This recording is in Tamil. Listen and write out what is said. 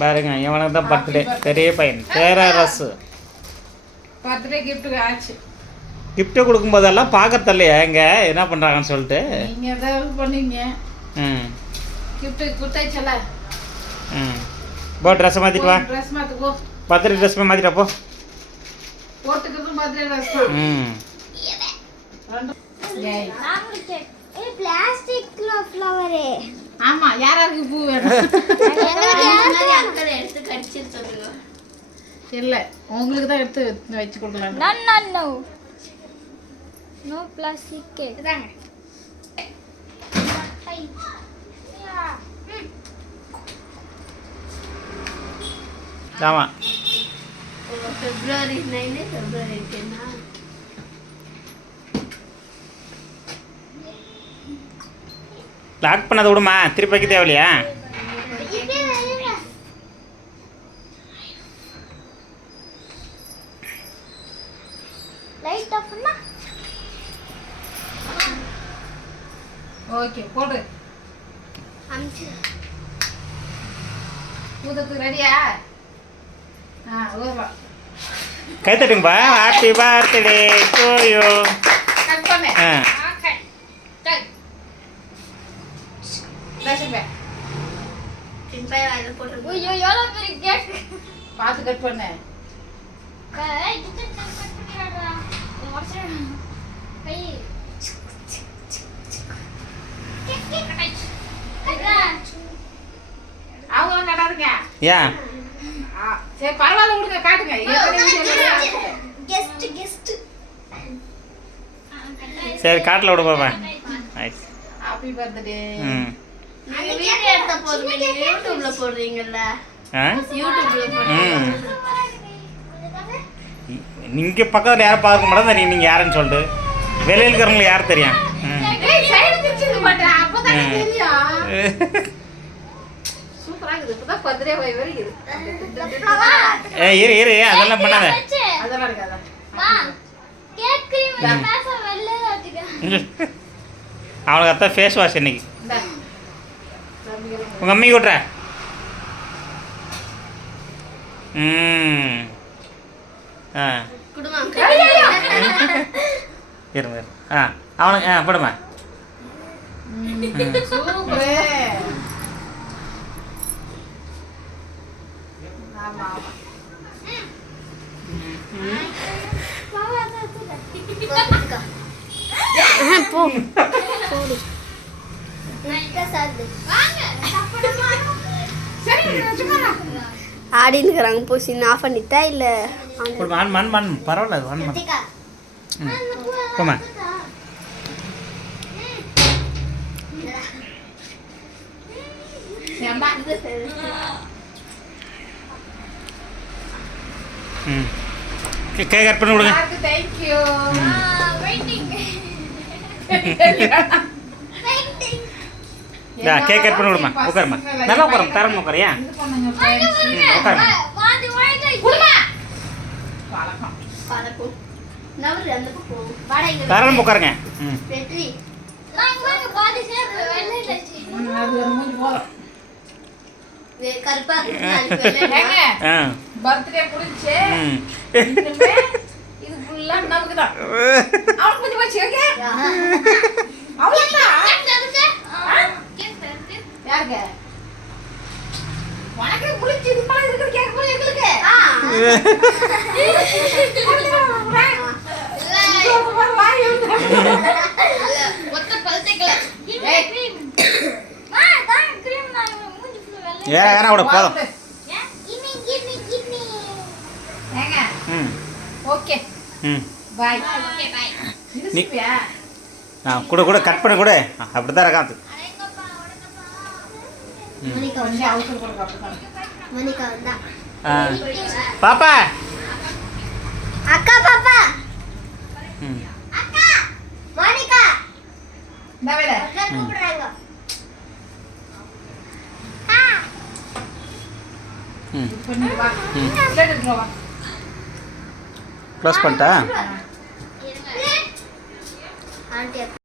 பாருங்க இவனுக்கு தான் பர்த்டே, பெரிய பையன் பேரரசு. பர்த்டே கிஃப்ட் ஆச்சு. கிஃப்ட்டு கொடுக்கும்போதெல்லாம் பார்க்கறதில்லையா எங்கே என்ன பண்ணுறாங்கன்னு சொல்லிட்டு நீங்கள் எதாவது பண்ணீங்க. கிஃப்ட்டு கொடுத்தாச்சல. போ ட்ரெஸ்ஸை மாற்றிட்டு வா. ட்ரெஸ் மாற்றுக்கோ. பர்த்டே ட்ரெஸ் மாற்றிட்டா போ. போட்டுக்கிறதும் பர்த்டே ட்ரெஸ் தான். பிளாஸ்டிக்ல ஃப்ளவரே. ஆமா, யாராருக்கு பூ வேணும்? எடுத்து கடிச்சு சொல்லுங்க. இல்ல, உங்களுக்கு தான் எடுத்து வச்சு கொடுக்கலாம். No no plastic cake. இதாங்க. ஆமா. February 9 February 10. லாக் பண்ணதை விடுமா, திருப்பி வைக்க தேவையில்லையா? லைட் ஆஃப் பண்ணா. ஓகே, போடு. அம்சி. ஊதத்துக்கு ரெடியா? ஊதலாம். கை தட்டுங்கப்பா. Happy birthday to you. Cut பண்ணு. ஓகே. டக். டாஷபே. சிம்பை வாயில போடு. ஐயோ, எவ்வளவு பெரிய கேக். பாத்து கட் பண்ணு. கை கிட்ட கட் பண்ணிடுறா. வாட்ஸ் கை. அவங்க கட்டாதுங்க. ஏன்? சரி பரவாயில்ல, விடுங்க, காட்டுங்க. கெஸ்ட் சரி காட்டில் விடு பாப்பா. Happy birthday. நீங்க வீடியோ எடுத்த போதுமே நீங்க யூடியூப்ல போடுறீங்கல்ல. யூடியூப்ல போடுறீங்க. நீங்க பக்கத்தில் யாரை பார்க்க மாட்டா நீங்கள் யாருன்னு சொல்லிட்டு வெளியில் இருக்கிறவங்களை யார் தெரியும்? ஏய், சைடு திருச்சிங்க மாட்டேன். அப்பதான் தெரியும். சூப்பரா இருக்குது. இப்பதான் பர்த்டே போய் வருது. இரு அதெல்லாம் பண்ணாத. அதெல்லாம் இருக்காதா? மா கேக் கிரீம் பேச வெள்ளை ஆட்டிக்க. அவனுக்கு அதான் ஃபேஸ் வாஷ் இன்னைக்கு. இந்த உங்கள் அம்மி கூட்டுற. குடுமா. இருங்க. அவனுக்கு போடுமா. சூப்பர். ஆமா ஆமா. போ போடு. நைட்டா சாது. வாங்க சரி சும்மா ஆடின்னுக்குறாங்க. போசி ஆஃப் பண்ணிட்டா இல்ல போடுமா. மண் பரவாயில்ல. மண் போமா. கேக் கட் பண்ணி விடுங்க. Thank you. கேக் கட் பண்ணி விடுமா. உட்காருமா. நல்லா உட்காரும். தரம் உட்காரியா? உட்காருமா. தரம் உட்காருங்க. பர்த்டே முடிஞ்சு இது ஃபுல்லா நமக்கு தான். அவனுக்கு கொஞ்சம் வச்சு ஓகே. அவ்வளவுதான். யாருக்கு? உனக்கு முடிஞ்சு இது மாதிரி இருக்குது கேட்க போய் எங்களுக்கு. ஒத்த பல்தைக்கல. ஏன்னா விட போதும். Okay bye. Okay bye. கூட கட் பண்ண கூட அப்படிதான் இருக்காது. பாப்பா அக்கா பாப்பா அக்கா மோனிகா இந்த வேலை கூப்பிடுறாங்க. க்ளோஸ் பண்ணிட்டா. ஆண்டி